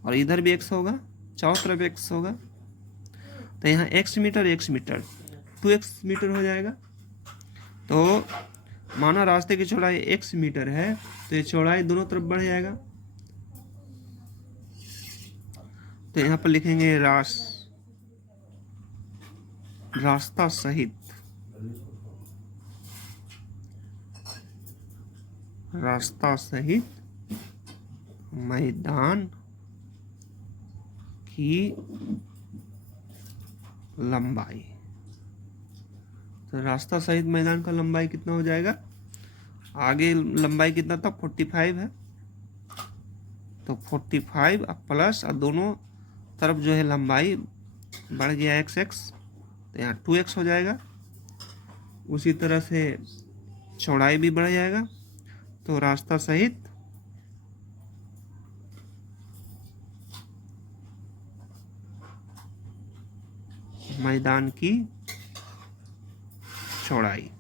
और इधर भी x होगा, चारों तरफ x होगा। तो यहाँ x मीटर 2x मीटर हो जाएगा। तो माना रास्ते की चौड़ाई x मीटर है तो ये चौड़ाई दोनों तरफ बढ़ जाएगा। तो यहाँ पर लिखेंगे रास्ता सहित मैदान की लंबाई। तो रास्ता सहित मैदान का लंबाई कितना हो जाएगा, आगे लंबाई कितना था 45 है, तो 45 प्लस और दोनों तरफ जो है लंबाई बढ़ गया x, तो यहाँ 2x हो जाएगा। उसी तरह से चौड़ाई भी बढ़ जाएगा। तो रास्ता सहित मैदान की चौड़ाई,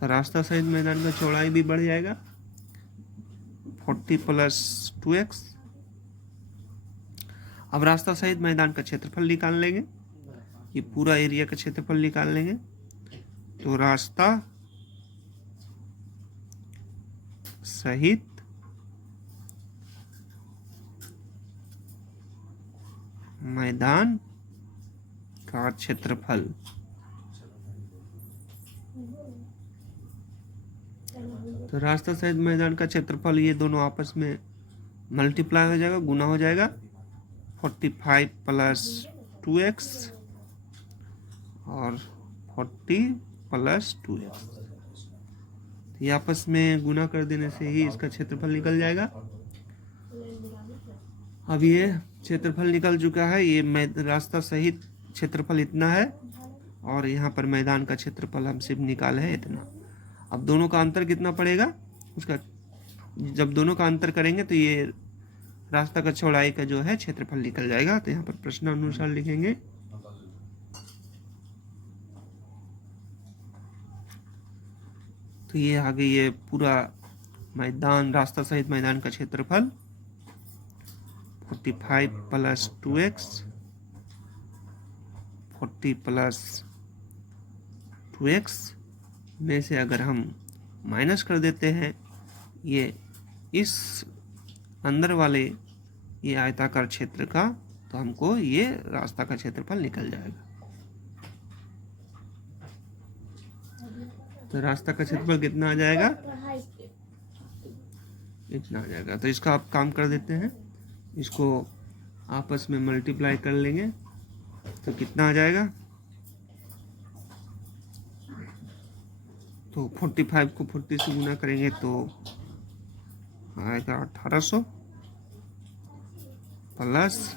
तो रास्ता सहित मैदान का चौड़ाई भी बढ़ जाएगा 40 + 2x। अब रास्ता सहित मैदान का क्षेत्रफल निकाल लेंगे, ये पूरा एरिया का क्षेत्रफल निकाल लेंगे। तो रास्ता सहित मैदान का क्षेत्रफल, तो रास्ता सहित मैदान का क्षेत्रफल ये दोनों आपस में मल्टीप्लाई हो जाएगा, गुना हो जाएगा 45 + 2x और 40 + 2x। ये आपस में गुना कर देने से ही इसका क्षेत्रफल निकल जाएगा। अब ये क्षेत्रफल निकल चुका है, ये रास्ता सहित क्षेत्रफल इतना है और यहाँ पर मैदान का क्षेत्रफल हम सिर्फ निकाले है इतना। अब दोनों का अंतर कितना पड़ेगा उसका, जब दोनों का अंतर करेंगे तो ये रास्ता का चौड़ाई का जो है क्षेत्रफल निकल जाएगा। तो यहाँ पर प्रश्न अनुसार लिखेंगे। तो ये आगे ये पूरा मैदान, रास्ता सहित मैदान का क्षेत्रफल 45 + 2x 40 + 2x में से अगर हम माइनस कर देते हैं ये इस अंदर वाले ये आयताकार क्षेत्र का, तो हमको ये रास्ता का क्षेत्रफल निकल जाएगा। तो रास्ता का क्षेत्रफल कितना आ जाएगा, इतना आ जाएगा। तो इसका आप काम कर देते हैं, इसको आपस में मल्टीप्लाई कर लेंगे तो कितना आ जाएगा, तो 45 को 40 से गुना करेंगे तो आएगा 1800 प्लस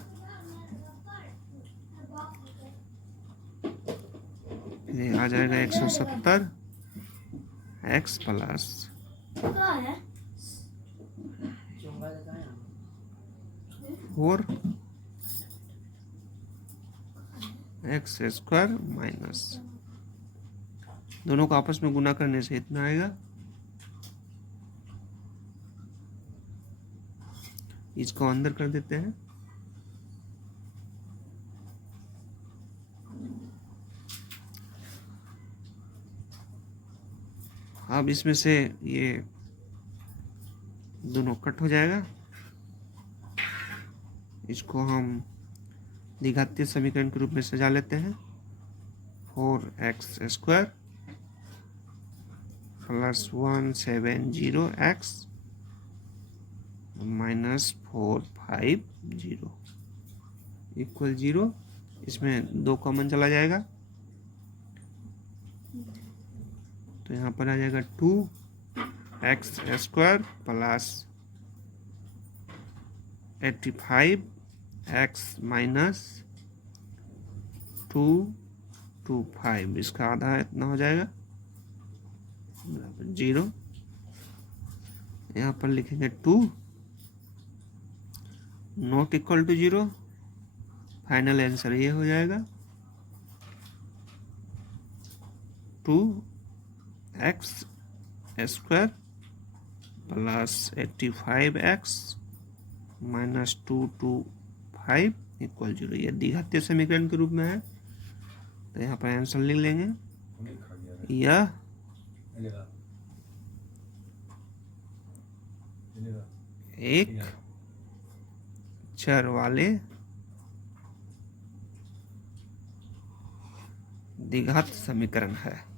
ये आ जाएगा 170 x plus 4 x square minus, दोनों को आपस में गुना करने से इतना आएगा। इसको अंदर कर देते हैं। अब इसमें से ये दोनों कट हो जाएगा। इसको हम द्विघातीय समीकरण के रूप में सजा लेते हैं। 4x square plus 170x minus 450 equal 0। इसमें 2 कॉमन चला जाएगा तो यहाँ पर आ जाएगा 2x square plus 85x minus 225, इसका आधा इतना हो जाएगा 0। यहाँ पर लिखेंगे 2 not equal to 0। Final answer ये हो जाएगा 2x square plus 85x minus 225 equal 0। ये द्विघातीय समीकरण के रूप में है तो यहाँ पर आंसर लिख लेंगे। यह एक चर वाले द्विघात समीकरण है।